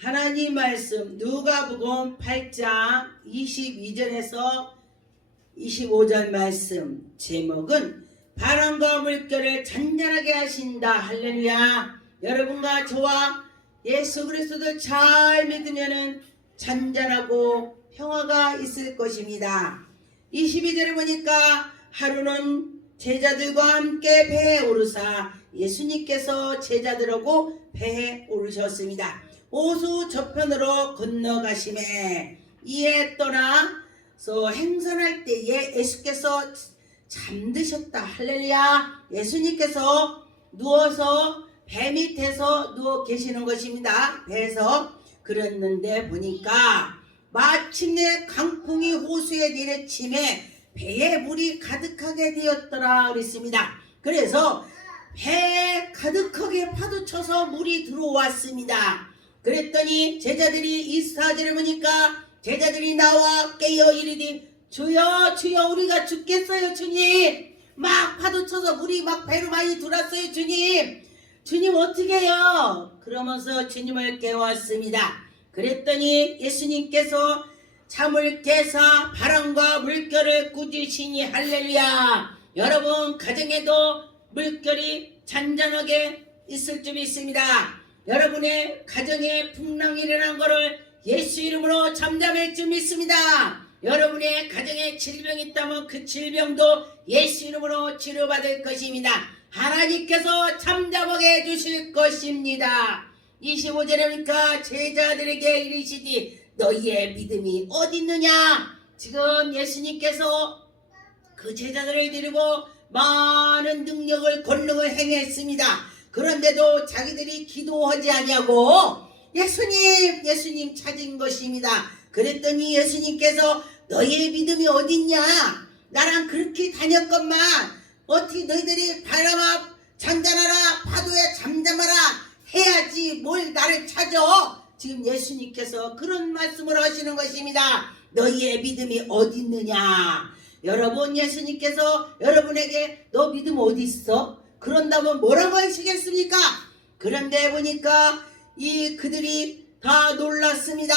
하나님 말씀 누가복음 8장 22절에서 25절 말씀, 제목은 바람과 물결을 잔잔하게 하신다. 할렐루야. 여러분과 저와 예수 그리스도를 잘 믿으면은 잔잔하고 평화가 있을 것입니다. 22절에 보니까 하루는 제자들과 함께 배에 오르사 예수님께서 제자들하고 배에 오르셨습니다. 오수 저편으로 건너가심에 이에 떠나서 행선할 때에 예수께서 잠드셨다. 할렐루야. 예수님께서 누워서 배 밑에서 누워 계시는 것입니다. 배에서. 그랬는데 보니까 마침내 강풍이 호수에 내려침에 배에 물이 가득하게 되었더라 그랬습니다. 그래서 배에 가득하게 파도 쳐서 물이 들어왔습니다. 그랬더니 제자들이 이 사절을 보니까 제자들이 나와 깨어 이르되 주여 주여 우리가 죽겠어요 주님. 막 파도 쳐서 물이 막 배로 많이 들어왔어요 주님. 주님 어떻게 해요? 그러면서 주님을 깨웠습니다. 그랬더니 예수님께서 잠을 깨사 바람과 물결을 꾸짖으시니 할렐루야. 여러분 가정에도 물결이 잔잔하게 있을 줄 믿습니다. 여러분의 가정에 풍랑이 일어난 것을 예수 이름으로 잠잠할 줄 믿습니다. 여러분의 가정에 질병이 있다면 그 질병도 예수 이름으로 치료받을 것입니다. 하나님께서 잠잠하게 해주실 것입니다. 25절에 보니까 제자들에게 이르시되 너희의 믿음이 어디 있느냐. 지금 예수님께서 그 제자들을 데리고 많은 능력을 권능을 행했습니다. 그런데도 자기들이 기도하지 아니하고 예수님 찾은 것입니다. 그랬더니 예수님께서 너희의 믿음이 어디 있냐. 나랑 그렇게 다녔건만 어떻게 너희들이 바람아 잔잔하라 파도에 잠잠하라 해야지 뭘 나를 찾아. 지금 예수님께서 그런 말씀을 하시는 것입니다. 너희의 믿음이 어디 있느냐. 여러분 예수님께서 여러분에게 너 믿음 어디 있어? 그런다면 뭐라고 하시겠습니까? 그런데 보니까 그들이 다 놀랐습니다.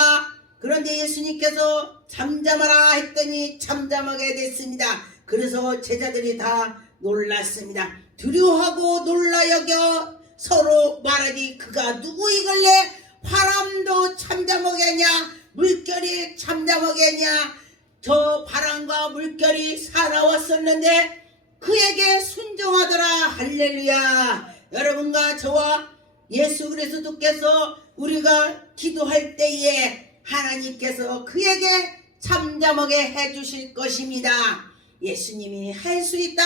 그런데 예수님께서 잠잠하라 했더니 잠잠하게 됐습니다. 그래서 제자들이 다 놀랐습니다. 두려워하고 놀라 여겨 서로 말하니 그가 누구이걸래? 바람도 잠잠하게 하냐 물결이 잠잠하게 하냐. 저 바람과 물결이 살아왔었는데 그에게 순종하더라. 할렐루야. 여러분과 저와 예수 그리스도께서 우리가 기도할 때에 하나님께서 그에게 잠잠하게 해주실 것입니다. 예수님이 할 수 있다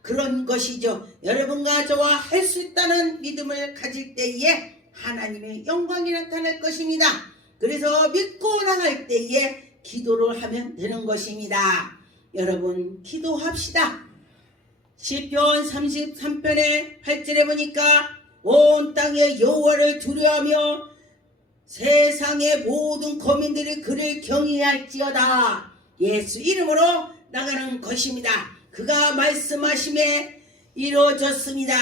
그런 것이죠. 여러분과 저와 할 수 있다는 믿음을 가질 때에 하나님의 영광이 나타날 것입니다. 그래서 믿고 나갈 때에 기도를 하면 되는 것입니다. 여러분 기도합시다. 시편 33편의 8절에 보니까 온 땅의 여호와를 두려워하며 세상의 모든 거민들이 그를 경외할지어다. 예수 이름으로 나가는 것입니다. 그가 말씀하심에 이루어졌습니다.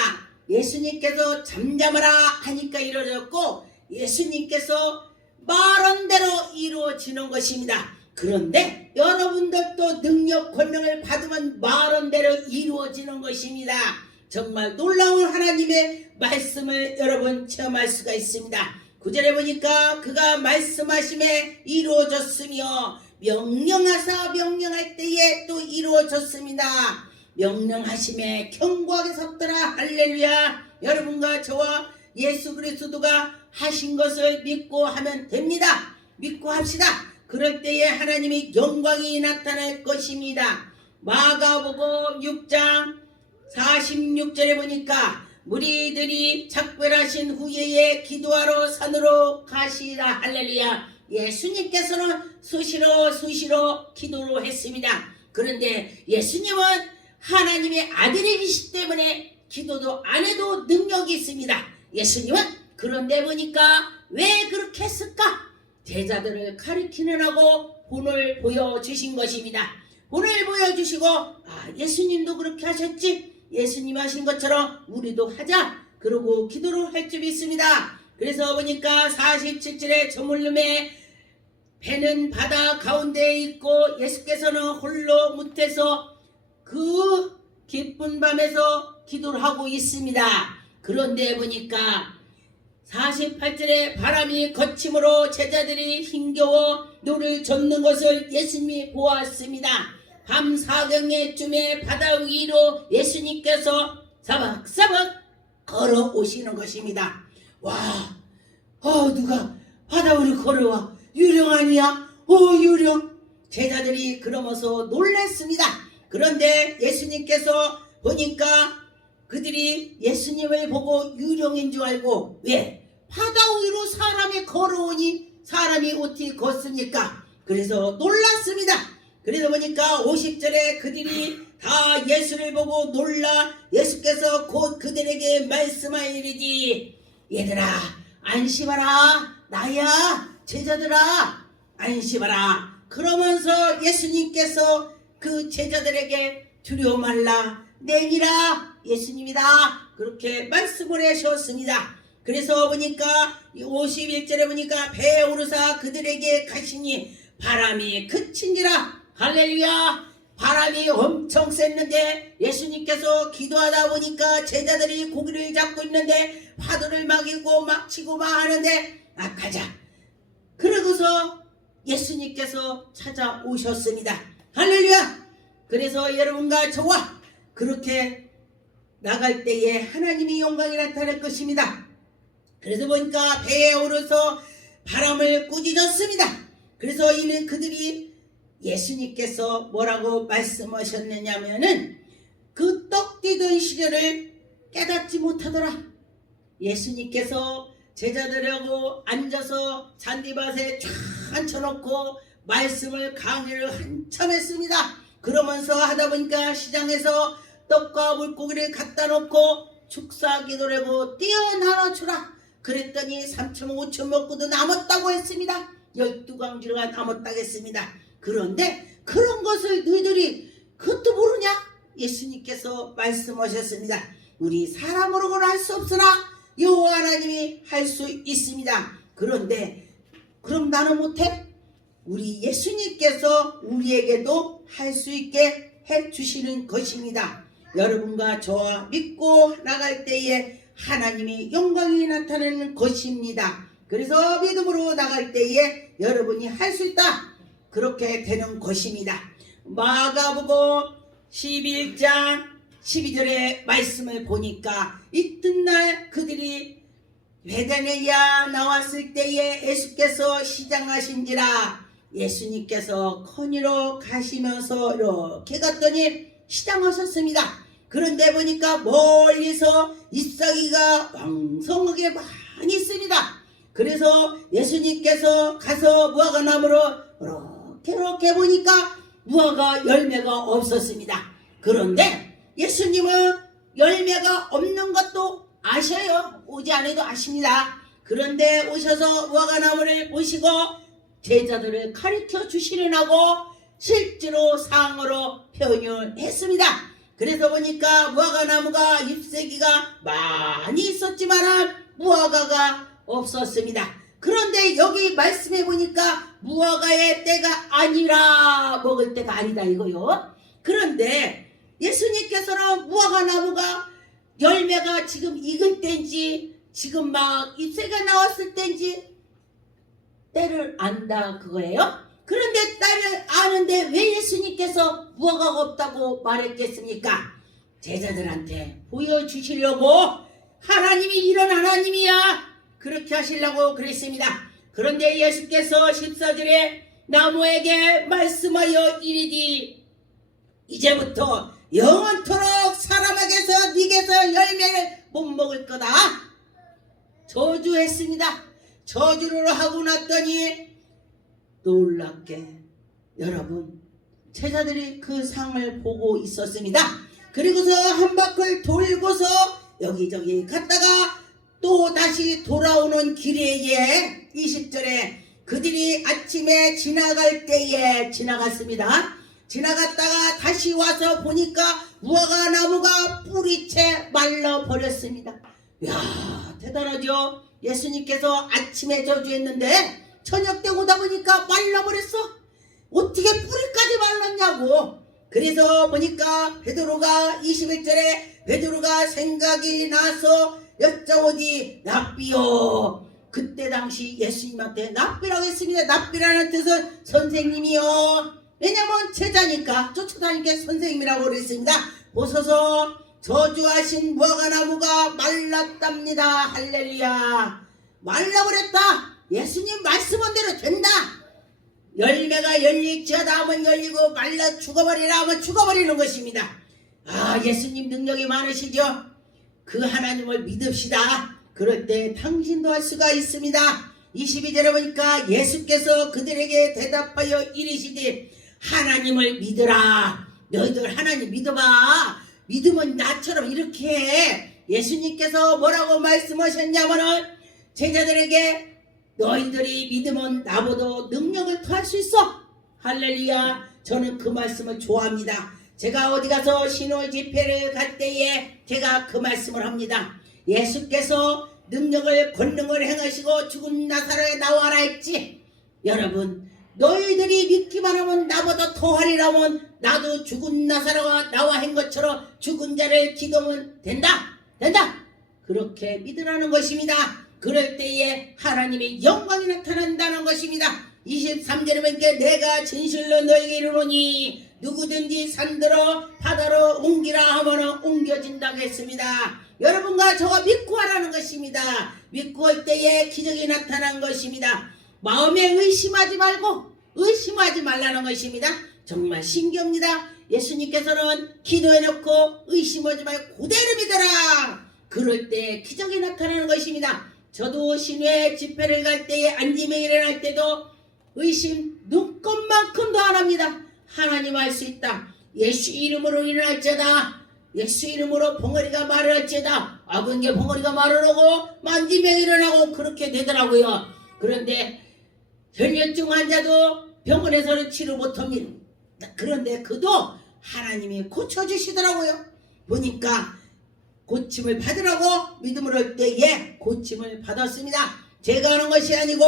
예수님께서 잠잠하라 하니까 이루어졌고 예수님께서 말한 대로 이루어지는 것입니다. 그런데 여러분들도 능력 권능을 받으면 말한 대로 이루어지는 것입니다. 정말 놀라운 하나님의 말씀을 여러분 체험할 수가 있습니다. 9절에 보니까 그가 말씀하심에 이루어졌으며 명령하사 명령할 때에 또 이루어졌습니다. 명령하심에 견고하게 섰더라. 할렐루야. 여러분과 저와 예수 그리스도가 하신 것을 믿고 하면 됩니다. 믿고 합시다. 그럴 때에 하나님의 영광이 나타날 것입니다. 마가복음 6장 46절에 보니까 무리들이 작별하신 후에 기도하러 산으로 가시라. 할렐루야. 예수님께서는 수시로 기도를 했습니다. 그런데 예수님은 하나님의 아들이시기 때문에 기도도 안 해도 능력이 있습니다. 예수님은 그런데 보니까 왜 그렇게 했을까? 제자들을 가르치느라고 본을 보여주신 것입니다. 본을 보여주시고 예수님도 그렇게 하셨지? 예수님 하신 것처럼 우리도 하자. 그러고 기도를 할 줄 믿습니다. 그래서 보니까 47절에 저물림에 배는 바다 가운데에 있고 예수께서는 홀로 못해서 그 깊은 밤에서 기도를 하고 있습니다. 그런데 보니까 48절에 바람이 거침으로 제자들이 힘겨워 노를 젓는 것을 예수님이 보았습니다. 밤 사경에쯤에 바다 위로 예수님께서 사박사박 걸어오시는 것입니다. 와, 누가 바다 위로 걸어와? 유령 아니야? 유령. 제자들이 그러면서 놀랐습니다. 그런데 예수님께서 보니까 그들이 예수님을 보고 유령인 줄 알고, 왜? 바다 위로 사람이 걸어오니 사람이 어떻게 걷습니까? 그래서 놀랐습니다. 그래서 보니까 50절에 그들이 다 예수를 보고 놀라 예수께서 곧 그들에게 말씀하시리니, 얘들아 안심하라, 나야, 제자들아 안심하라. 그러면서 예수님께서 그 제자들에게 두려워 말라, 내니라 예수님이다, 그렇게 말씀을 하셨습니다. 그래서 보니까 51절에 보니까 배에 오르사 그들에게 가시니 바람이 그친지라. 할렐루야. 바람이 엄청 셌는데 예수님께서 기도하다 보니까 제자들이 고기를 잡고 있는데 파도를 막이고 막 치고 막 하는데, 가자. 그러고서 예수님께서 찾아오셨습니다. 할렐루야. 그래서 여러분과 저와 그렇게 나갈 때에 하나님의 영광이 나타날 것입니다. 그래서 보니까 배에 오르서 바람을 꾸짖었습니다. 그래서 이는 그들이 예수님께서 뭐라고 말씀하셨느냐면은 그 떡 뛰던 시절을 깨닫지 못하더라. 예수님께서 제자들하고 앉아서 잔디밭에 쫙 앉혀놓고 말씀을 강의를 한참 했습니다. 그러면서 하다 보니까 시장에서 떡과 물고기를 갖다 놓고 축사 기도를 하고 뛰어나와 주라. 그랬더니 3천 5천 먹고도 남았다고 했습니다. 12광주가 남았다고 했습니다. 그런데 그런 것을 너희들이 그것도 모르냐? 예수님께서 말씀하셨습니다. 우리 사람으로는 할 수 없으나 여호와 하나님이 할 수 있습니다. 그런데 그럼 나는 못해? 우리 예수님께서 우리에게도 할 수 있게 해주시는 것입니다. 여러분과 저와 믿고 나갈 때에 하나님의 영광이 나타나는 것입니다. 그래서 믿음으로 나갈 때에 여러분이 할 수 있다, 그렇게 되는 것입니다. 마가복음 11장 12절의 말씀을 보니까 이튿날 그들이 베다니아 나왔을 때에 예수께서 시장하신지라. 예수님께서 거니로 가시면서 이렇게 갔더니 시장하셨습니다. 그런데 보니까 멀리서 잎사귀가 왕성하게 많이 있습니다. 그래서 예수님께서 가서 무화과나무로 이렇게 보니까 무화과 열매가 없었습니다. 그런데 예수님은 열매가 없는 것도 아셔요. 오지 않아도 아십니다. 그런데 오셔서 무화과나무를 보시고 제자들을 가르쳐 주시려고 실제로 상으로 표현을 했습니다. 그래서 보니까 무화과나무가 잎새기가 많이 있었지만 무화과가 없었습니다. 그런데 여기 말씀해 보니까 무화과의 때가 아니라 먹을 때가 아니다 이거요. 그런데 예수님께서는 무화과나무가 열매가 지금 익을 때인지 지금 막 잎새가 나왔을 때인지 때를 안다 그거예요. 그런데 때를 아는데 왜 예수님께서 무화과가 없다고 말했겠습니까? 제자들한테 보여주시려고, 하나님이 이런 하나님이야 그렇게 하시려고 그랬습니다. 그런데 예수께서 14절에 나무에게 말씀하여 이르디, 이제부터 영원토록 사람에게서 네게서 열매를 못 먹을 거다 저주했습니다. 저주를 하고 났더니 놀랍게 여러분 제자들이 그 상을 보고 있었습니다. 그리고서 한 바퀴 돌고서 여기저기 갔다가 또 다시 돌아오는 길에 20절에 그들이 아침에 지나갈 때에 지나갔습니다. 지나갔다가 다시 와서 보니까 무화과 나무가 뿌리채 말라버렸습니다. 이야 대단하죠. 예수님께서 아침에 저주했는데 저녁 때 오다 보니까 말라버렸어. 어떻게 뿌리까지 말랐냐고. 그래서 보니까 베드로가 21절에 베드로가 생각이 나서 여짜오니 랍비요. 그때 당시 예수님한테 랍비라고 했습니다. 랍비라는 뜻은 선생님이요. 왜냐면 제자니까 쫓아다니니까 선생님이라고 그랬습니다. 보소서 저주하신 무화과나무가 말랐답니다. 할렐루야. 말라버렸다. 예수님 말씀한 대로 된다. 열매가 열릴지어다 하면 열리고 말라 죽어버리라 하면 죽어버리는 것입니다. 아, 예수님 능력이 많으시죠? 그 하나님을 믿읍시다. 그럴 때 당신도 할 수가 있습니다. 22절에 보니까 예수께서 그들에게 대답하여 이르시되 하나님을 믿으라. 너희들 하나님 믿어봐. 믿으면 나처럼 이렇게 해. 예수님께서 뭐라고 말씀하셨냐면은 제자들에게 너희들이 믿으면 나보다 능력을 더할 수 있어. 할렐루야. 저는 그 말씀을 좋아합니다. 제가 어디 가서 신월 집회를 갈 때에 제가 그 말씀을 합니다. 예수께서 능력을 권능을 행하시고 죽은 나사로에 나와라 했지. 여러분 너희들이 믿기만 하면 나보다 더하리라면 나도 죽은 나사로가 나와 한 것처럼 죽은 자를 기도하면 된다. 그렇게 믿으라는 것입니다. 그럴 때에 하나님의 영광이 나타난다는 것입니다. 23절에 보니까 내가 진실로 너에게 이르노니 누구든지 산들어 바다로 옮기라 하면 옮겨진다고 했습니다. 여러분과 저와 믿고 하라는 것입니다. 믿고 할 때에 기적이 나타난 것입니다. 마음에 의심하지 말라는 것입니다. 정말 신기합니다. 예수님께서는 기도해놓고 의심하지 말고 그대로 믿어라. 그럴 때 기적이 나타나는 것입니다. 저도 신회 집회를 갈 때에 안지명이 일어날 때도 의심 눈꼽만큼도 안 합니다. 하나님 할 수 있다. 예수 이름으로 일어날지어다. 예수 이름으로 봉어리가 말을 할지어다. 아버님께 봉어리가 말을 하고 만지명이 일어나고 그렇게 되더라고요. 그런데 혈뇨증 환자도 병원에서는 치료 못합니다. 그런데 그도 하나님이 고쳐주시더라고요. 보니까 고침을 받으라고 믿음으로 할 때에 고침을 받았습니다. 제가 하는 것이 아니고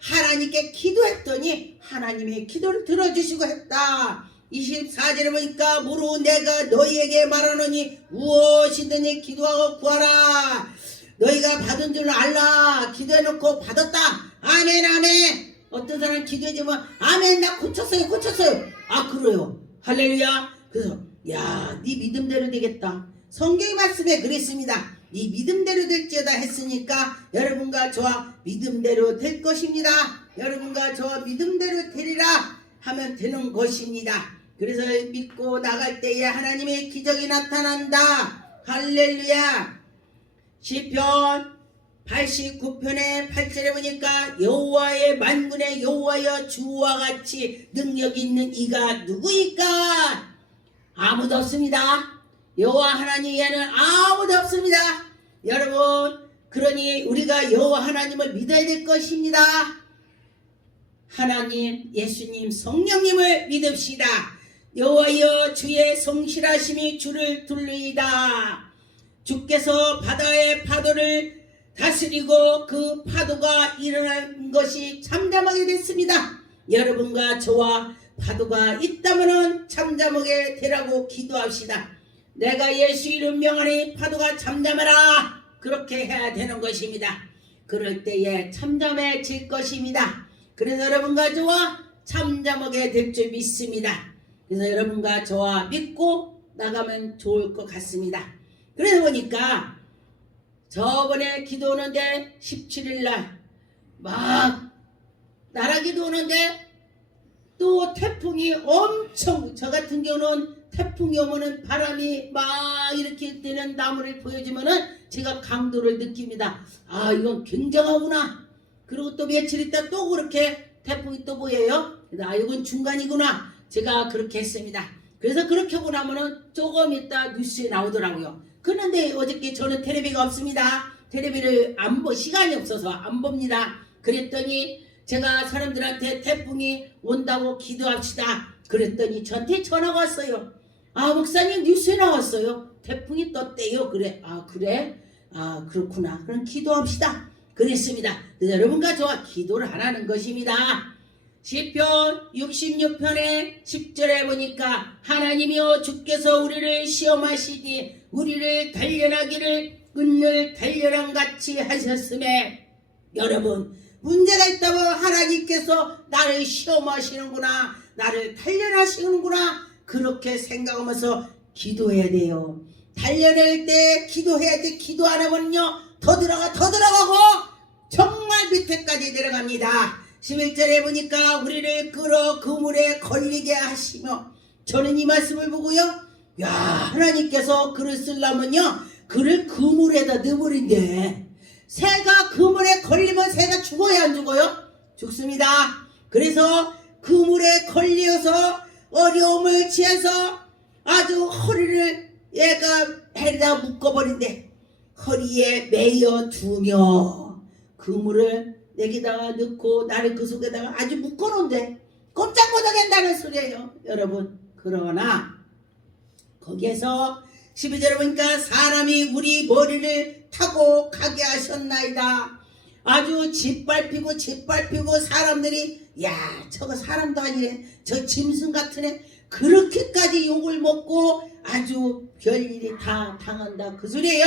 하나님께 기도했더니 하나님의 기도를 들어주시고 했다. 24절에 보니까 무릇 내가 너희에게 말하노니 무엇이든지 기도하고 구하라. 너희가 받은 줄 알라. 기도해놓고 받았다. 아멘 아멘. 어떤 사람 기도해주면 아멘 나 고쳤어요. 아 그래요. 할렐루야. 그래서 야 네 믿음대로 되겠다. 성경의 말씀에 그랬습니다. 네 믿음대로 될지어다 했으니까 여러분과 저와 믿음대로 될 것입니다. 여러분과 저와 믿음대로 되리라 하면 되는 것입니다. 그래서 믿고 나갈 때에 하나님의 기적이 나타난다. 할렐루야. 시편 89편의 8절에 보니까 여호와의 만군의 여호와여 주와 같이 능력 있는 이가 누구일까? 아무도 없습니다. 여호와 하나님 외에는 아무도 없습니다. 여러분 그러니 우리가 여호와 하나님을 믿어야 될 것입니다. 하나님 예수님 성령님을 믿읍시다. 여호와여 주의 성실하심이 주를 둘르이다. 주께서 바다의 파도를 다스리고 그 파도가 일어난 것이 잠잠하게 됐습니다. 여러분과 저와 파도가 있다면 잠잠하게 되라고 기도합시다. 내가 예수 이름 명하니 파도가 잠잠하라. 그렇게 해야 되는 것입니다. 그럴 때에 잠잠해질 것입니다. 그래서 여러분과 저와 잠잠하게 될 줄 믿습니다. 그래서 여러분과 저와 믿고 나가면 좋을 것 같습니다. 그래서 보니까 저번에 기도하는데 17일날 막 나라기도 오는데 또 태풍이 엄청 저 같은 경우는 태풍이 오면은 바람이 막 이렇게 되는 나무를 보여주면은 제가 강도를 느낍니다. 아 이건 굉장하구나. 그리고 또 며칠 있다 또 그렇게 태풍이 또 보여요. 아 이건 중간이구나. 제가 그렇게 했습니다. 그래서 그렇게 하고 나면은 조금 있다 뉴스에 나오더라고요. 그런데 어저께 저는 텔레비가 없습니다. 텔레비를 시간이 없어서 안 봅니다. 그랬더니 제가 사람들한테 태풍이 온다고 기도합시다. 그랬더니 저한테 전화가 왔어요. 아 목사님 뉴스에 나왔어요. 태풍이 떴대요. 그래. 아 그래? 아 그렇구나. 그럼 기도합시다. 그랬습니다. 여러분과 저와 기도를 하라는 것입니다. 시편 66편의 10절에 보니까 하나님이여 주께서 우리를 시험하시니 우리를 단련하기를 은을 단련한 같이 하셨음에, 여러분 문제가 있다면 하나님께서 나를 시험하시는구나, 나를 단련하시는구나, 그렇게 생각하면서 기도해야 돼요. 단련할 때 기도해야 돼. 기도 안 하면요 더 들어가고 정말 밑에까지 내려갑니다. 11절에 보니까 우리를 끌어 그물에 걸리게 하시며, 저는 이 말씀을 보고요, 야, 하나님께서 글을 쓰려면요 글을 그물에다 넣어버린대. 새가 그물에 걸리면 새가 죽어야 안 죽어요? 죽습니다. 그래서 그물에 걸려서 어려움을 취해서 아주 허리를 얘가 배에다 묶어버린대. 허리에 매여 두며 그물을 내기다가 넣고 나를 그 속에다가 아주 묶어놓은데 꼼짝 못하겠다는 소리예요, 여러분. 그러나 거기에서 12절에 보니까 사람이 우리 머리를 타고 가게 하셨나이다. 아주 짓밟히고 사람들이 야, 저거 사람도 아니래, 저 짐승 같으네, 그렇게까지 욕을 먹고 아주 별일이 다 당한다, 그 소리예요.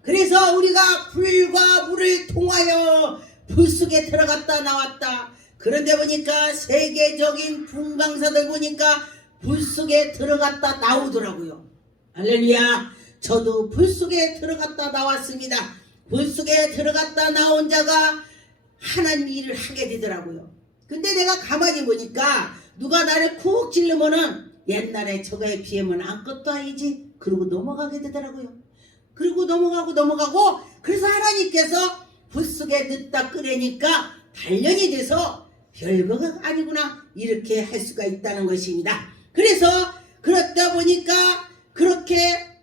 그래서 우리가 불과 물을 통하여 불속에 들어갔다 나왔다. 그런데 보니까 세계적인 분강사들 보니까 불속에 들어갔다 나오더라고요. 할렐루야. 저도 불속에 들어갔다 나왔습니다. 불속에 들어갔다 나온 자가 하나님 일을 하게 되더라고요. 근데 내가 가만히 보니까 누가 나를 쿡 찔르면은 옛날에 저거에 비하면 아무것도 아니지 그러고 넘어가게 되더라고요. 그리고 넘어가고 그래서 하나님께서 불속에 넣다 끓으니까 단련이 돼서 별거가 아니구나, 이렇게 할 수가 있다는 것입니다. 그래서 그렇다 보니까 그렇게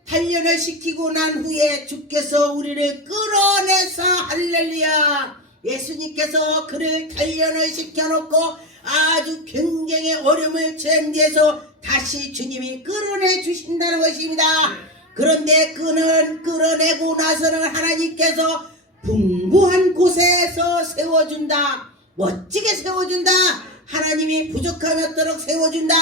단련을 시키고 난 후에 주께서 우리를 끌어내서, 할렐루야, 예수님께서 그를 단련을 시켜놓고 아주 굉장히 어려움을 처한 뒤에서 다시 주님이 끌어내 주신다는 것입니다. 그런데 끌어내고 나서는 하나님께서 풍부한 곳에서 세워준다. 멋지게 세워준다. 하나님이 부족함이 없도록 세워준다.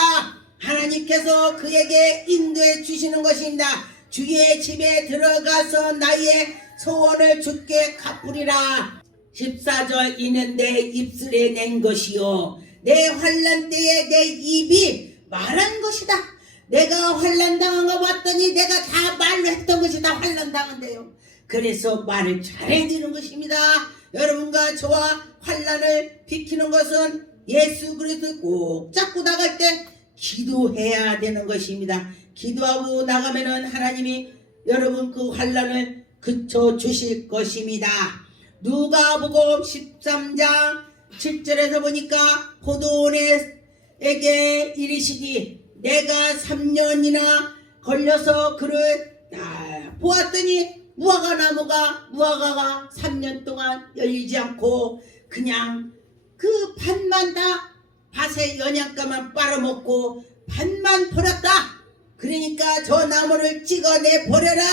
하나님께서 그에게 인도해 주시는 것입니다. 주의 집에 들어가서 나의 소원을 주께 갚으리라. 14절 이는 내 입술에 낸 것이요 내 환난 때에 내 입이 말한 것이다. 내가 환난 당한 거 봤더니 내가 다 말로 했던 것이 다 환난 당한대요. 그래서 말을 잘해야 되는 것입니다. 여러분과 저와 환난을 비키는 것은 예수 그리스도 꼭 잡고 나갈 때 기도해야 되는 것입니다. 기도하고 나가면은 하나님이 여러분 그 환난을 그쳐 주실 것입니다. 누가복음 13장 7절에서 보니까 포도원에게 이르시니 내가 3년이나 걸려서 그를 보았더니 무화과가 3년 동안 열리지 않고 그냥 그 밭만 다 밭에 영양가만 빨아먹고 밭만 버렸다. 그러니까 저 나무를 찍어내 버려라.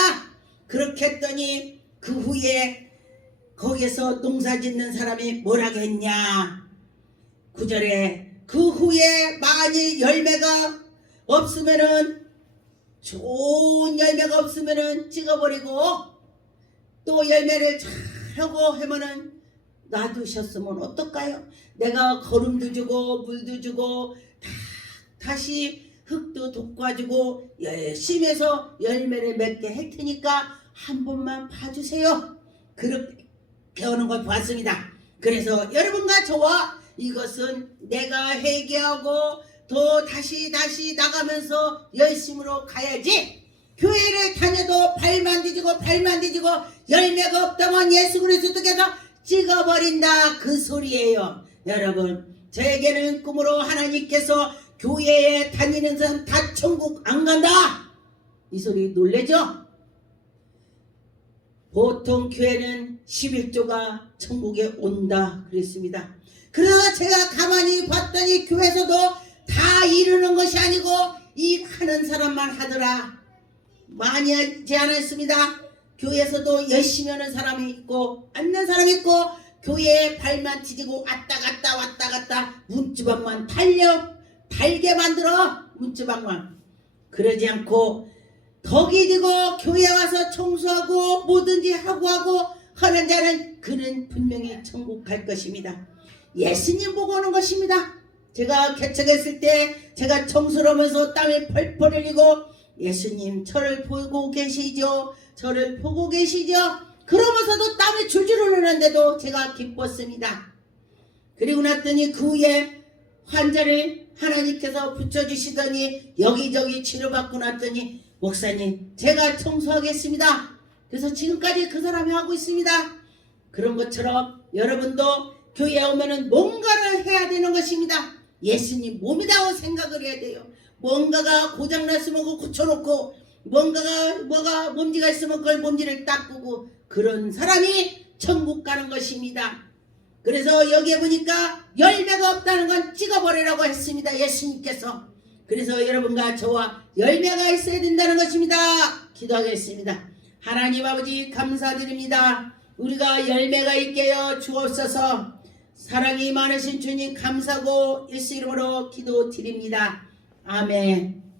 그렇게 했더니 그 후에 거기서 농사 짓는 사람이 뭐라고 했냐. 9절에 그 후에 만일 열매가 없으면은, 좋은 열매가 없으면은 찍어버리고 또 열매를 잘하고 하면은 놔두셨으면 어떨까요? 내가 거름도 주고 물도 주고 다시 흙도 돋궈주고 열심히 해서 열매를 맺게 할 테니까 한 번만 봐주세요. 그렇게 하는 걸 봤습니다. 그래서 여러분과 저와 이것은 내가 회개하고 또 다시 나가면서 열심으로 가야지. 교회를 다녀도 발만 뒤지고 열매가 없다면 예수 그리스도께서 찍어버린다, 그 소리예요. 여러분, 저에게는 꿈으로 하나님께서 교회에 다니는 사람 다 천국 안 간다, 이 소리 놀래죠? 보통 교회는 11조가 천국에 온다 그랬습니다. 그래서 제가 가만히 봤더니 교회에서도 다 이루는 것이 아니고 일하는 사람만 하더라. 많이 하지 않았습니다. 교회에서도 열심히 하는 사람이 있고 앉는 사람이 있고 교회에 발만 디디고 왔다 갔다 문지방만 달게 만들어 문지방만 그러지 않고 덕이 되고 교회에 와서 청소하고 뭐든지 하고 하는 자는 그는 분명히 천국 갈 것입니다. 예수님 보고 오는 것입니다. 제가 개척했을 때 제가 청소를 하면서 땀이 펄펄 흘리고 예수님 저를 보고 계시죠. 그러면서도 땀이 줄줄 흐르는데도 제가 기뻤습니다. 그리고 났더니 그 후에 환자를 하나님께서 붙여주시더니 여기저기 치료받고 났더니 목사님 제가 청소하겠습니다. 그래서 지금까지 그 사람이 하고 있습니다. 그런 것처럼 여러분도 교회에 오면은 뭔가를 해야 되는 것입니다. 예수님 몸이라고 생각을 해야 돼요. 뭔가가 고장났으면 그거 고쳐놓고 뭐가 먼지가 있으면 그걸 먼지를 닦고 그런 사람이 천국 가는 것입니다. 그래서 여기에 보니까 열매가 없다는 건 찍어버리라고 했습니다. 예수님께서. 그래서 여러분과 저와 열매가 있어야 된다는 것입니다. 기도하겠습니다. 하나님 아버지 감사드립니다. 우리가 열매가 있게 하여 주옵소서. 사랑이 많으신 주님 감사하고 예수 이름으로 기도드립니다. 아멘.